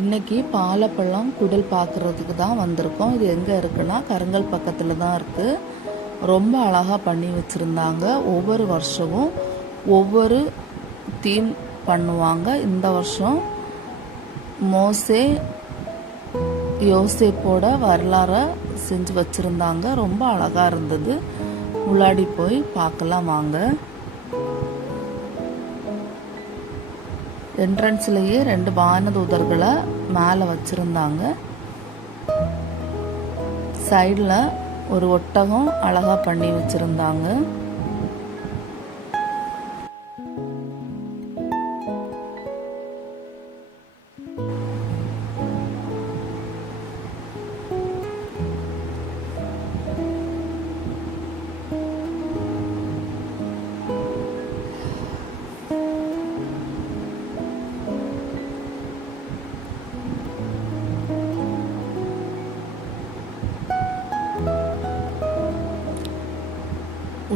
இன்றைக்கி பாலப்பழம் குடில் பார்க்குறதுக்கு தான் வந்திருக்கோம். இது எங்கே இருக்குன்னா கருங்கல் பக்கத்தில் தான் இருக்குது. ரொம்ப அழகாக பண்ணி வச்சுருந்தாங்க. ஒவ்வொரு வருஷமும் ஒவ்வொரு தீம் பண்ணுவாங்க. இந்த வருஷம் மோசே யோசேப்போட வரலாறை செஞ்சு வச்சுருந்தாங்க. ரொம்ப அழகாக இருந்தது. உள்ளாடி போய் பார்க்கலாம் வாங்க. என்ட்ரன்ஸ்லேயே 2 வானதூதர்களை மேலே வச்சுருந்தாங்க. சைடில் ஒரு ஒட்டகம் அழகாக பண்ணி வச்சுருந்தாங்க.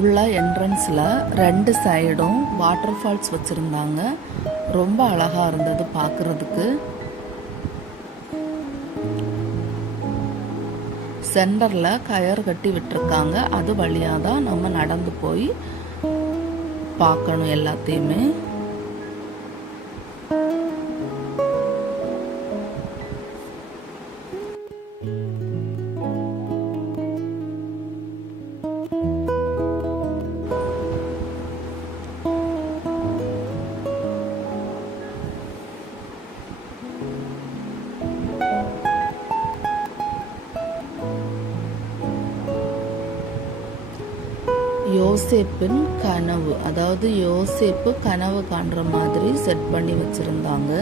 உள்ள என்ட்ரன்ஸில் 2 சைடும் வாட்டர் ஃபால்ஸ் வச்சுருந்தாங்க. ரொம்ப அழகாக இருந்தது பார்க்குறதுக்கு. சென்டரில் கயர் கட்டி விட்டுருக்காங்க. அது வழியாக தான் நம்ம நடந்து போய் பார்க்கணும் எல்லாத்தையுமே. யோசேப்பின் கனவு, அதாவது யோசேப்பு கனவு காண்ற மாதிரி செட் பண்ணி வச்சிருந்தாங்க.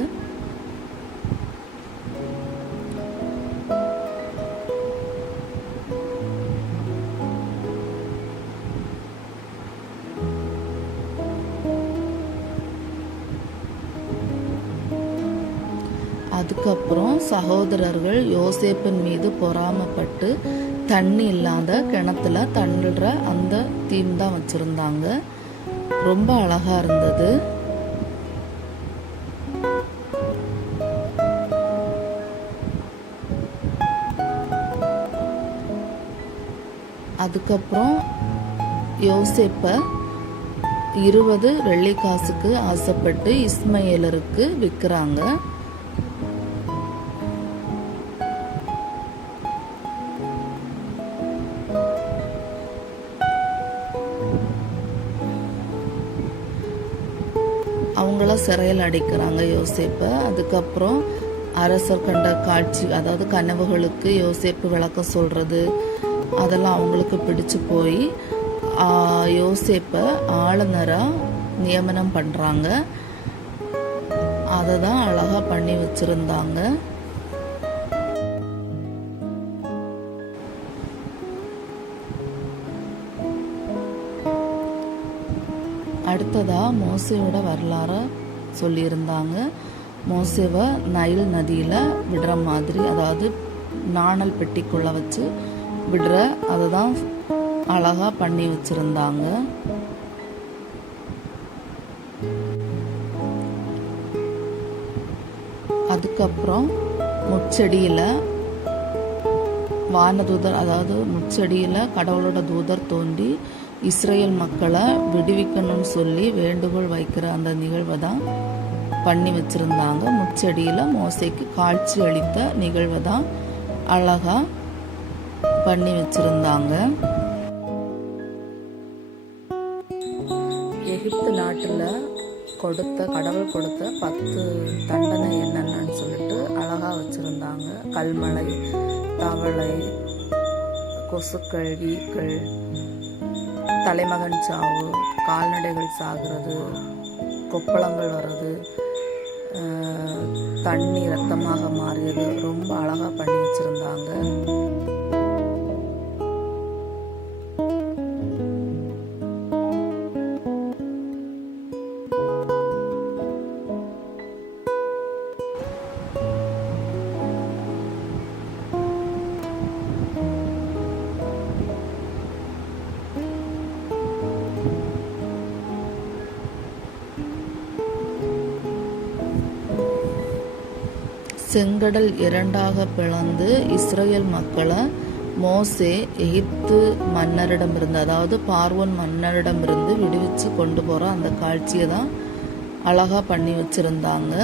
அதுக்கப்புறம் சகோதரர்கள் யோசேப்பின் மீது பொறாமப்பட்டு தண்ணி இல்லாத கிணத்துல தண்ணுற அந்த தீம் தான் வச்சுருந்தாங்க. ரொம்ப அழகாக இருந்தது. அதுக்கப்புறம் யோசேப்பை 20 வெள்ளிக்காசுக்கு ஆசைப்பட்டு இஸ்மயேலருக்கு விற்கிறாங்க. அவங்கள சிறையில் அடைக்கிறாங்க யோசேப்பை. அதுக்கப்புறம் அரசர் கண்ட காட்சி, அதாவது கனவுகளுக்கு யோசேப்பு விளக்கம் சொல்கிறது, அதெல்லாம் அவங்களுக்கு பிடிச்சு போய் யோசேப்பை ஆளுநராக நியமனம் பண்ணுறாங்க. அதை தான் அழகாக பண்ணி வச்சுருந்தாங்க. அடுத்ததாக மோசேயோட வரலாறை சொல்லியிருந்தாங்க. மோசேவை நைல் நதியில் விடுற மாதிரி, அதாவது நாணல் பெட்டிக்குள்ளே வச்சு விடுற, அதை தான் அழகாக பண்ணி வச்சுருந்தாங்க. அதுக்கப்புறம் முச்செடியில் வானதூதர், அதாவது முச்செடியில் கடவுளோட தூதர் தோண்டி இஸ்ரேல் மக்களை விடுவிக்கணும்னு சொல்லி வேண்டுகோள் வைக்கிற அந்த நிகழ்வை தான் பண்ணி வச்சுருந்தாங்க. முச்செடியில் மோசேக்கு காட்சி அளித்த நிகழ்வை தான் அழகாக பண்ணி வச்சுருந்தாங்க. எகிப்து நாட்டில் கடவுள் கொடுத்த 10 தண்டனை என்னென்னு சொல்லிட்டு அழகாக வச்சுருந்தாங்க. கல்மழை, தவளை, கொசுக்கள், ஈக்கள், தலைமகன் சாவு, கால்நடைகள் சாகிறது, கொப்பளங்கள் வர்றது, தண்ணி ரத்தமாக மாறியது, ரொம்ப அழகாக பண்ணி வச்சுருந்தாங்க. செங்கடல் இரண்டாக பிளந்து இஸ்ரேல் மக்களை மோசே எகிப்து மன்னரிடமிருந்து, அதாவது பார்வோன் மன்னரிடமிருந்து விடுவிச்சு கொண்டு போகிற அந்த காட்சியை தான் அழகாக பண்ணி வச்சுருந்தாங்க.